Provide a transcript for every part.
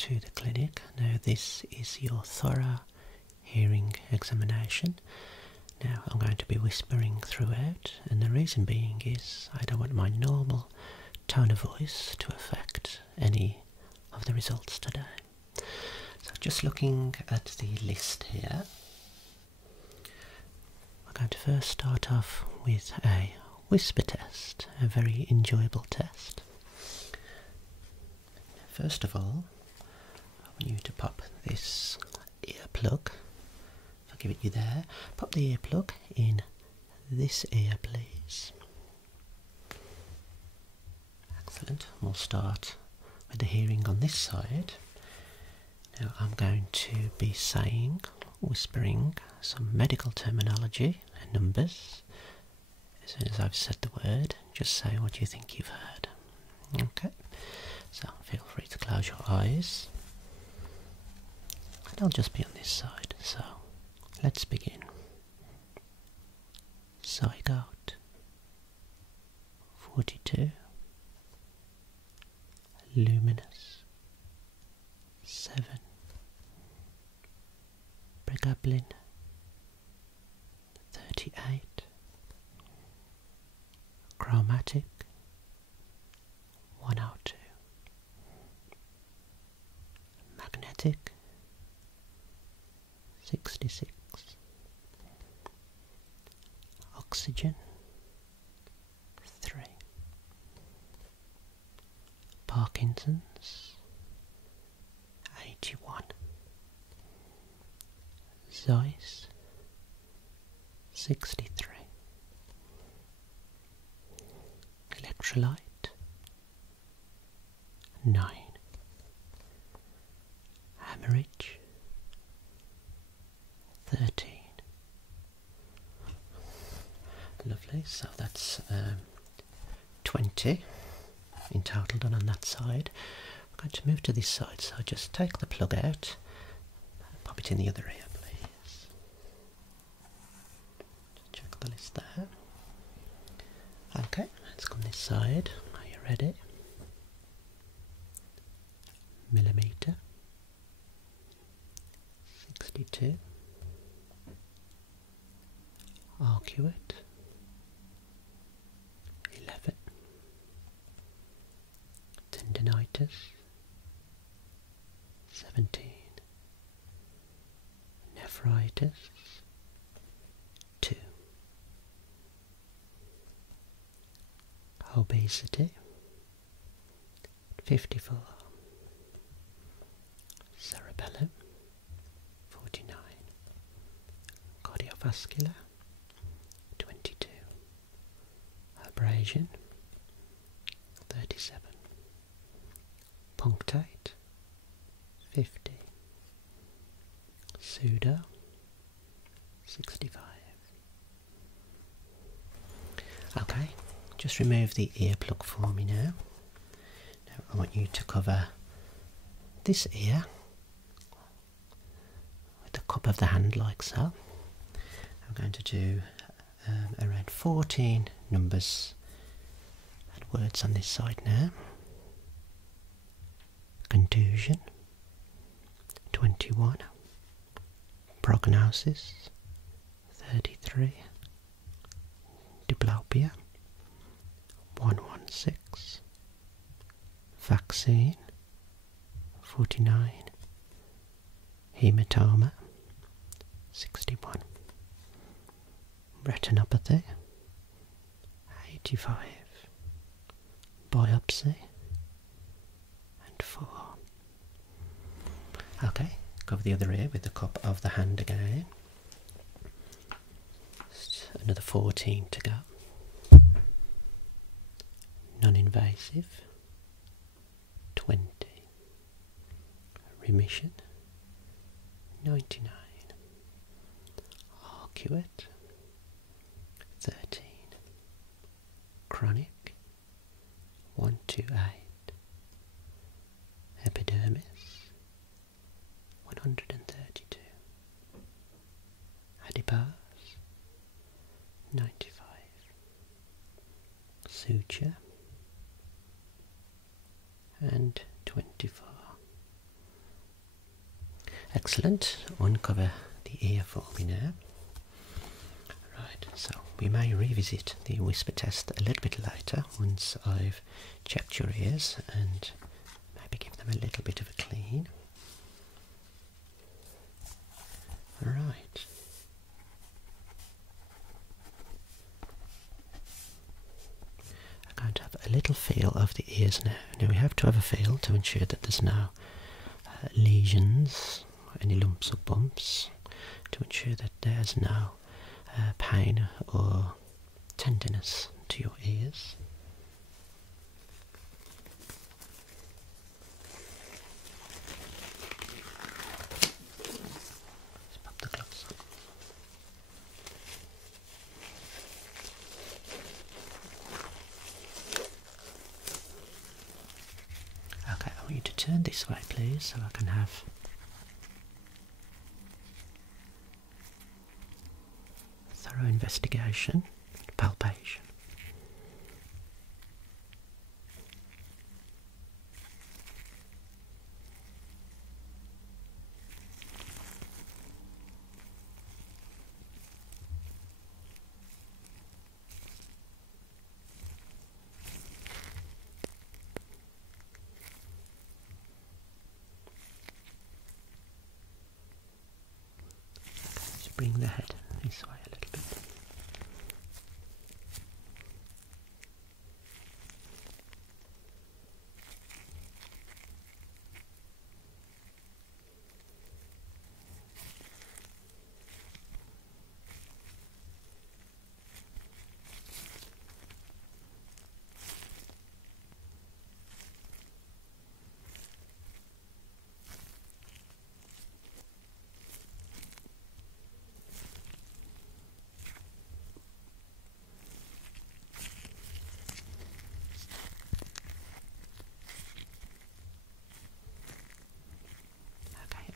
to the clinic. Now this is your thorough hearing examination. Now I'm going to be whispering throughout, and the reason being is I don't want my normal tone of voice to affect any of the results today. So just looking at the list here, we're going to first start off with a whisper test, a very enjoyable test. First of all, I want you to pop this earplug. If I give it you there, pop the earplug in this ear, please. Excellent. We'll start with the hearing on this side. Now I'm going to be whispering some medical terminology and numbers. As soon as I've said the word, just say what you think you've heard. Okay, so feel free to close your eyes. And I'll just be on this side, so let's begin. Zygote 42, luminous 7, pregabalin 38, chromatic 102, magnetic 66, oxygen 3, Parkinson's 81, Zeiss 63, electrolyte 9, hemorrhage 13. Lovely, so that's 20 in total done on that side. I'm going to move to this side, so just take the plug out and pop it in the other ear, please. Just check the list there. Okay, let's come this side. Are you ready? Millimeter 62, arcuate 11, tendinitis 17, nephritis 2, obesity 54, cerebellum 49, cardiovascular 22, abrasion 37, punctate 50, pseudo 65. Okay, just remove the earplug for me now. Now I want you to cover this ear with the cup of the hand like so. I'm going to do around 14 numbers and words on this side now. Contusion 21, prognosis 33, diplopia 116, vaccine 49, hematoma 61, retinopathy 85, biopsy and 4. Okay, cover the other ear with the cup of the hand again. Just another 14 to go. Non-invasive 20, remission 99, arcuate 13, chronic 128, epidermis 132, adipose 95, suture and 24. Excellent. Uncover the ear for me now. Right, so we may revisit the whisper test a little bit later once I've checked your ears and maybe give them a little bit of a clean. Right. I'm going to have a little feel of the ears now. Now we have to have a feel to ensure that there's no lesions, any lumps or bumps, to ensure that there's no pain or tenderness to your ears. Let's pop the gloves on. Okay, I want you to turn this way please so I can have thorough investigation, palpation. Just bring the head this way a little bit.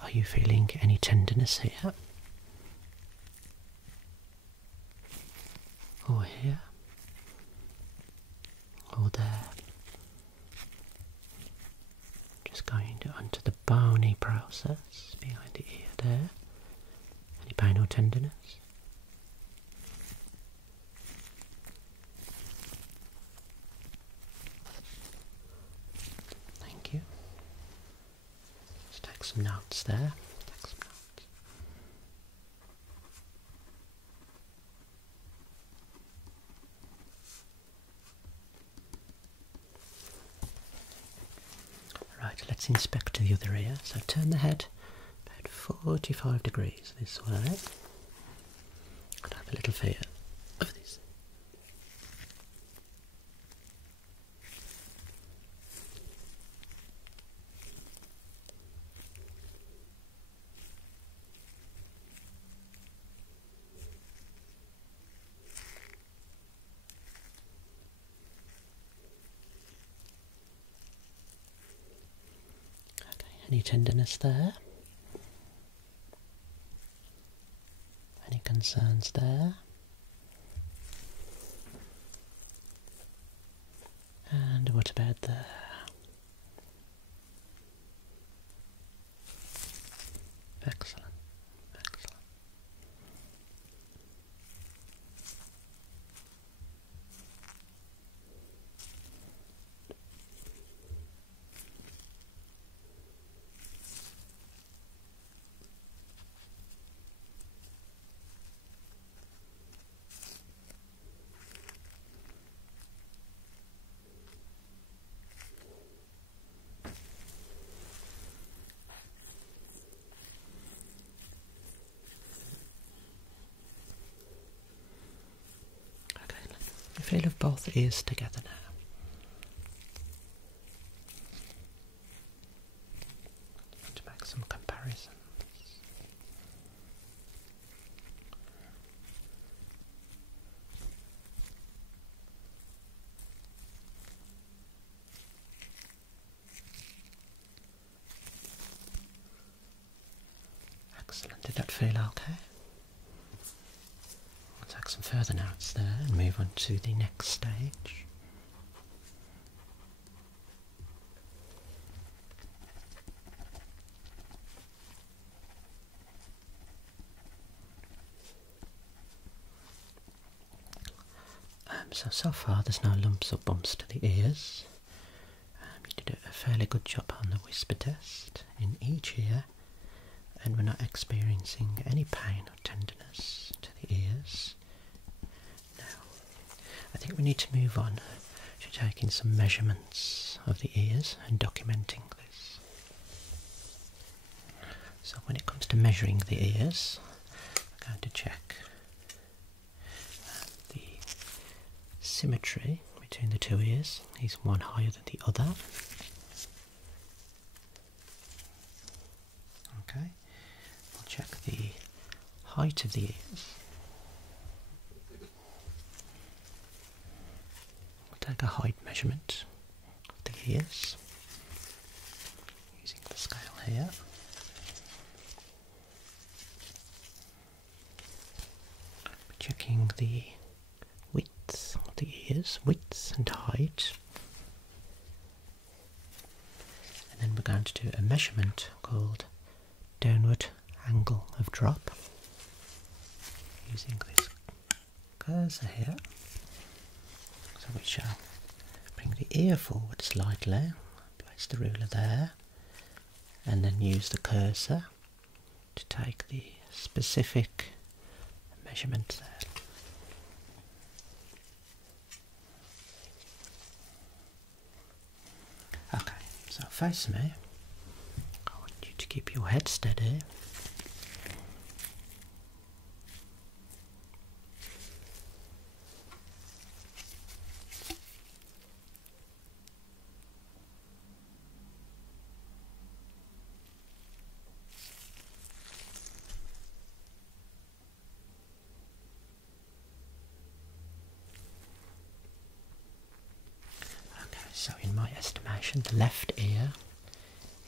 Are you feeling any tenderness here? Or here? Or there? Just going onto the bony process behind the ear there. Any pain or tenderness? Thank you. Let's take some notes there. Take some notes. Right, let's inspect the other ear. So turn the head about 45 degrees this way. And have a little feel of this. Any tenderness there? Any concerns there? And what about there? Excellent, excellent. Feel of both ears together now. To make some comparisons. Excellent. Did that feel okay? Take some further notes there and move on to the next stage. So far there's no lumps or bumps to the ears. You did a fairly good job on the whisper test in each ear, and we're not experiencing any pain or tenderness to the ears. Now, I think we need to move on to taking some measurements of the ears and documenting this. So when it comes to measuring the ears, I'm going to check the symmetry between the two ears. Is one higher than the other? Okay. We'll check the height of the ears. We'll take a height measurement of the ears using the scale here. We're checking the width of the ears, width and height. And then we're going to do a measurement called downward angle of drop using this cursor here. So we shall bring the ear forward slightly, place the ruler there, and then use the cursor to take the specific measurement there. Okay, so face me. I want you to keep your head steady. So in my estimation, the left ear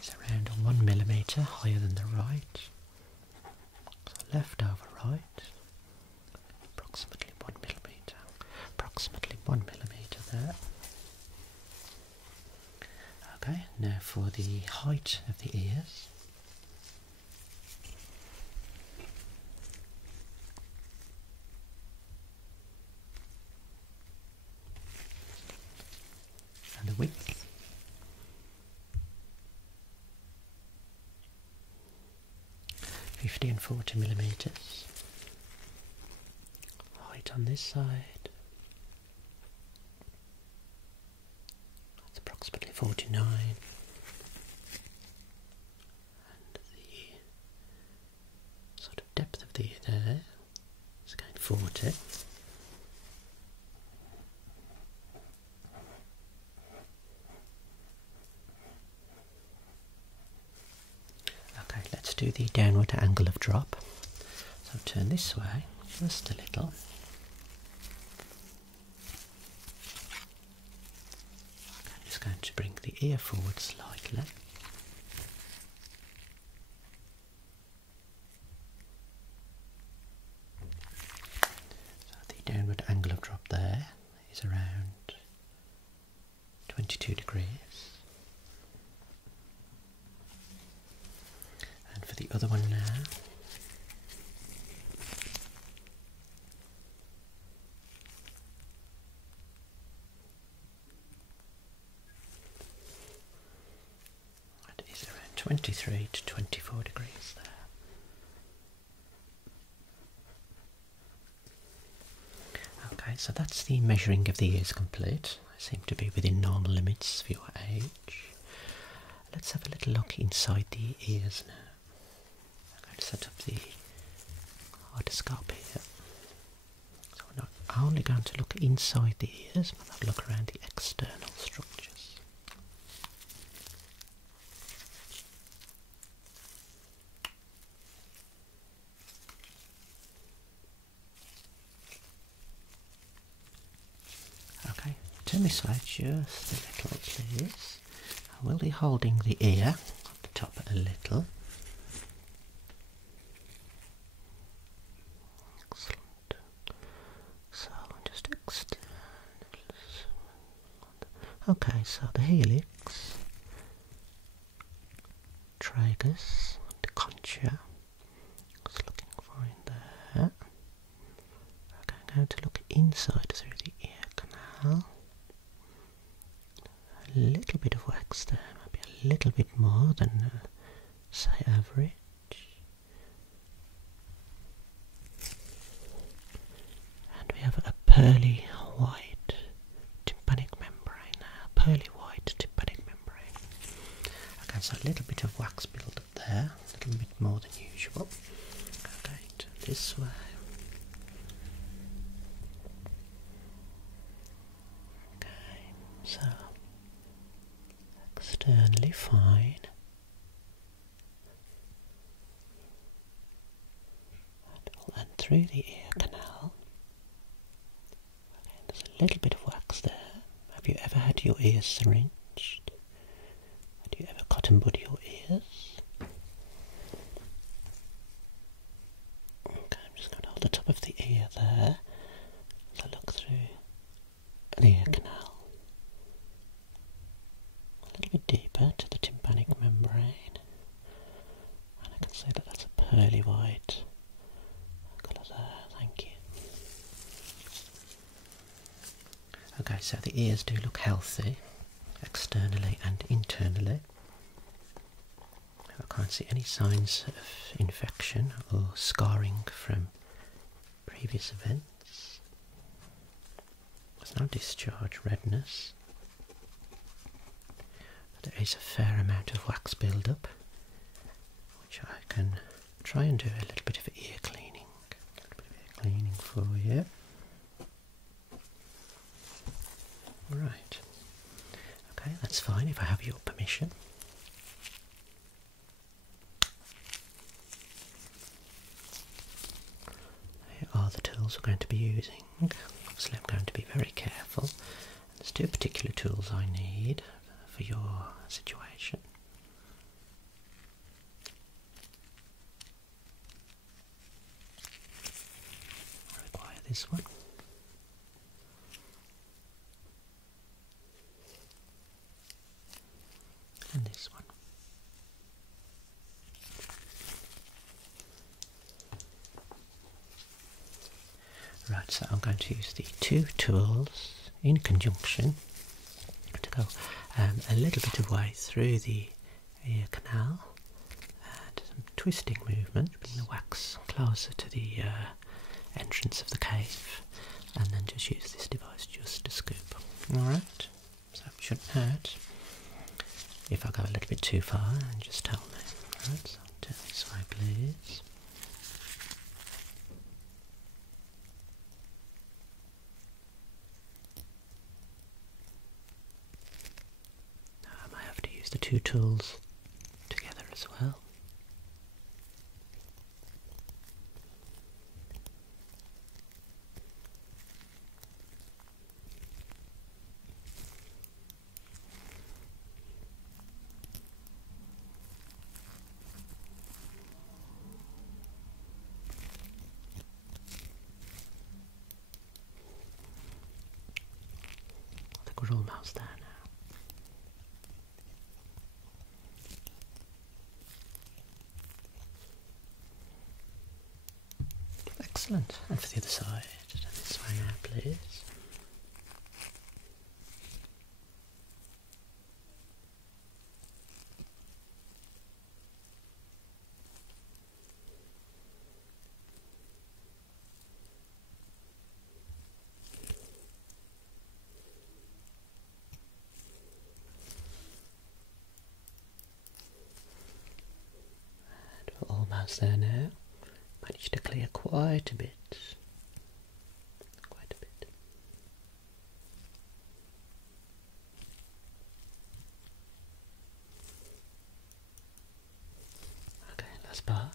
is around 1 millimetre higher than the right. So left over right, approximately 1 millimetre. Approximately 1 millimetre there. Okay, now for the height of the ears. And the width. And 40 millimetres. Height on this side. That's approximately 49. And the sort of depth of the ear there is again 40. Let's do the downward angle of drop. So turn this way just a little. I'm just going to bring the ear forward slightly. So the downward angle of drop there is around 22 degrees. For the other one now. It is around 23 to 24 degrees there. Okay, so that's the measuring of the ears complete. They seem to be within normal limits for your age. Let's have a little look inside the ears now. To set up the otoscopy here. So we're not only going to look inside the ears, but I'll look around the external structures. Okay, turn this way just a little, please. I will be holding the ear at the top a little. Okay, so the helix, tragus, the concha, it's looking fine there. Okay, I'm going to look inside through the ear canal. A little bit of wax there, maybe a little bit more than say average. And we have a pearly white tympanic membrane now, pearly white tympanic membrane. Okay, so a little bit of wax build up there, a little bit more than usual. Okay, turn this way. Okay, so externally fine. And through the ear canal. Okay, there's a little bit of wax there. Have you ever had your ears syringed? Have you ever cotton bud your ears? Okay, I'm just going to hold the top of the ear there. So look through the ear canal. A little bit deeper to the tympanic membrane. And I can see that that's a pearly white colour there, thank you. Okay, so the ears do look healthy, externally and internally. I can't see any signs of infection or scarring from previous events. There's no discharge redness. But there is a fair amount of wax build-up, which I can try and do a little bit of ear cleaning. A little bit of ear cleaning for you. Right. Okay, that's fine if I have your permission. Here are the tools we're going to be using. Obviously I'm going to be very careful. There's two particular tools I need for your situation. I require this one. And this one. Right, so I'm going to use the two tools in conjunction to go a little bit of way through the ear canal and some twisting movement, bring the wax closer to the entrance of the cave, and then just use this device just to scoop. Alright, so it shouldn't hurt. If I go a little bit too far, then just tell me. Right, so turn this way please. I might have to use the two tools together as well. We're almost there now. Excellent. And for the other side, turn this way now, please. Almost there now. Managed to clear quite a bit. Quite a bit. Okay, last part.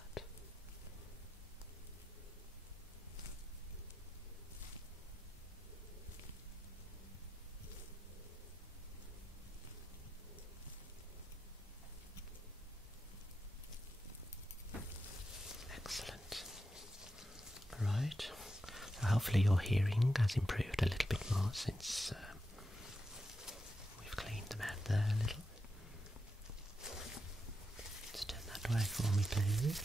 Excellent. Right. So hopefully your hearing has improved a little bit more since we've cleaned them out there a little. Just turn that way for me, please.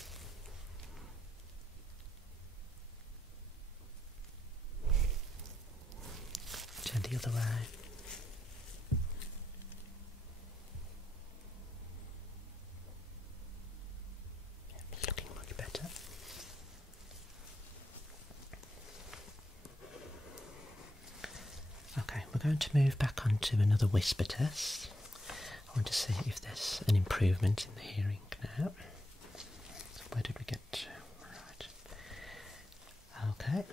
Turn the the other way. It's looking much better. Okay, we're going to move back onto another whisper test. I want to see if there's an improvement in the hearing now. So where did we get to? Right. Okay.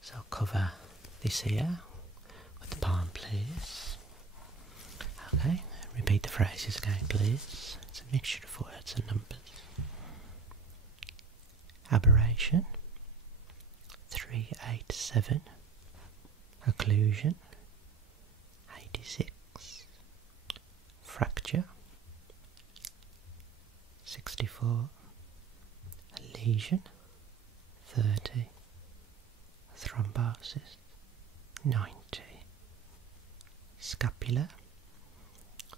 So I'll cover this ear with the palm, please. Okay, repeat the phrases again, please. It's a mixture of words and numbers. Aberration, 387. Occlusion, 86. Fracture, 64. Lesion, 30. Thrombosis, 90. Scapula,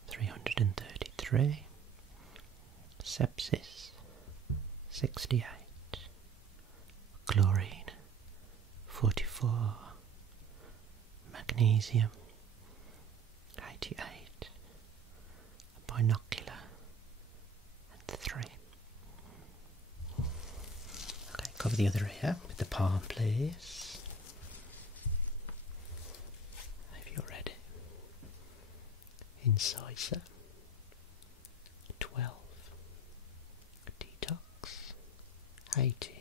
333. Sepsis, 68. Chlorine, 44. Magnesium, 88. Binocular, and 3. Okay, cover the other ear with the palm, please. If you're ready. Incisor, 12. Detox, 18.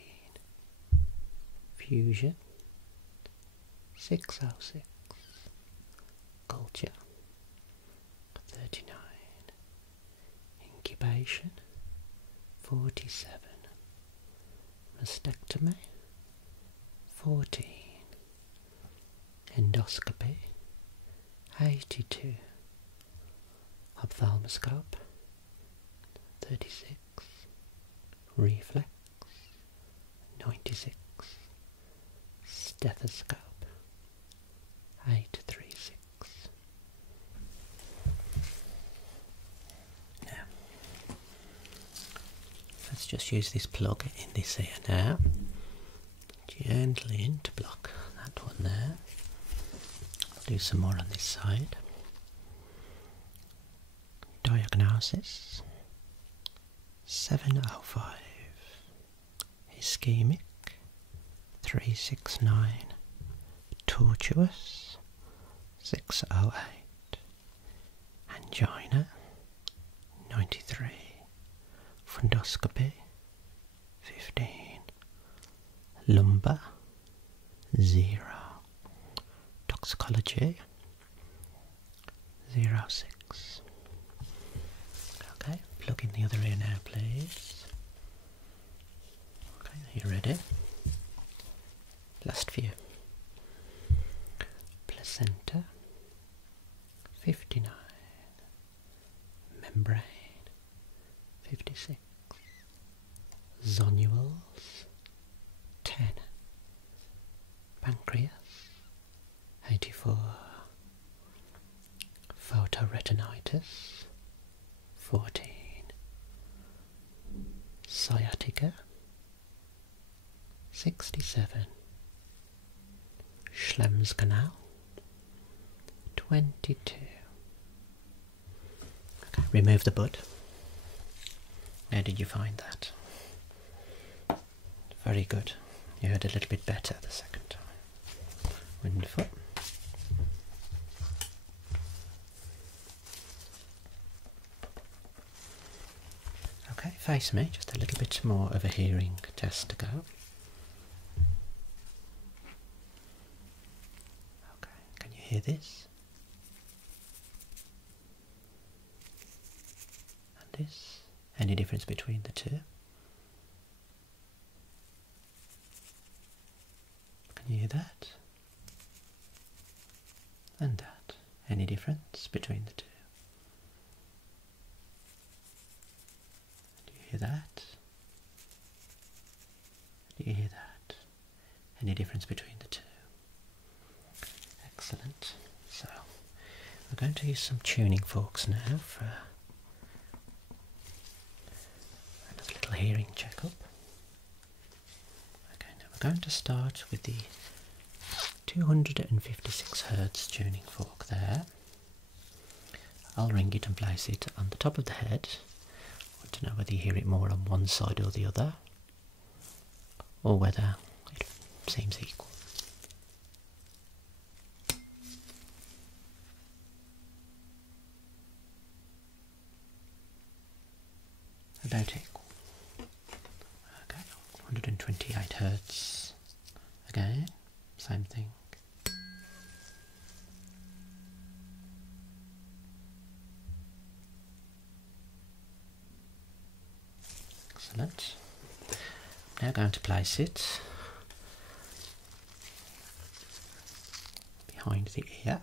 Fusion, 606. Culture, 39. Incubation, 47. Mastectomy, 14. Endoscopy, 82. Ophthalmoscope, 36. Reflex, 96. Stethoscope, 836. Now, let's just use this plug in this ear now. Gently in to block that one there. I'll do some more on this side. Diagnosis, 705. Ischemic, 369. Tortuous, 608. Angina, 93. Fundoscopy, 15. Lumbar, 0. Toxicology, 06. Okay, plug in the other ear now, please. Okay, are you ready? Last few. Placenta, 59. Membrane, 56. Zonules, 10. Pancreas, 84. Photoretinitis, 14. Sciatica, 67. Schlemm's canal, 22. Okay, remove the bud. How did you find that? Very good. You heard a little bit better the second time. Wonderful. Okay, face me, just a little bit more of a hearing test to go. Okay, can you hear this? And this? Any difference between the two? Can you hear that? And that? Any difference between the two? Do you hear that? Do you hear that? Any difference between the two? Excellent. So, we're going to use some tuning forks now for another little hearing checkup. Okay, now we're going to start with the 256 Hertz tuning fork there. I'll ring it and place it on the top of the head. I want to know whether you hear it more on one side or the other, or whether it seems equal. About equal. Okay, 128 Hertz again, same thing. Excellent. I'm now going to place it behind the ear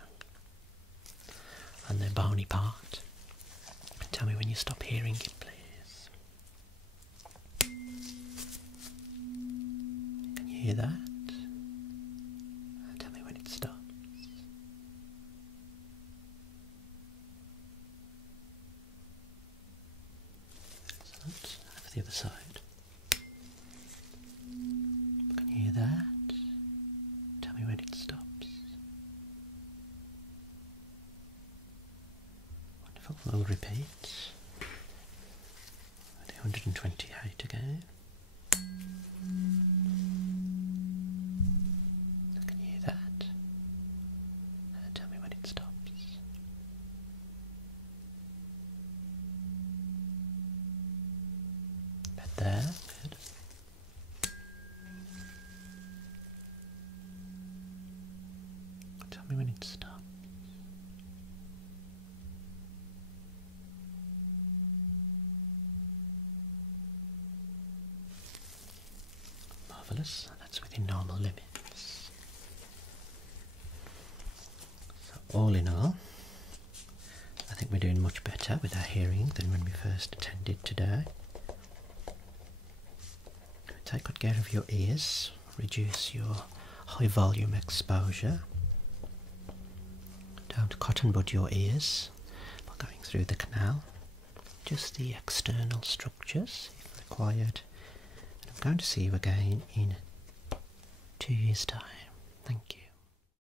and the bony part. Tell me when you stop hearing it, please. Can you hear that? Tell me when it stops. Excellent. Over the other side. Can you hear that? Tell me when it stops. Wonderful. We'll repeat. 128 again. Can you hear that? Tell me when it stops. About there. Good. Tell me when it stops. Marvellous, that's within normal limits. So all in all, I think we're doing much better with our hearing than when we first attended today. Take good care of your ears, reduce your high volume exposure. Don't cotton bud your ears by going through the canal, just the external structures if required. And I'm going to see you again in 2 years' time. Thank you.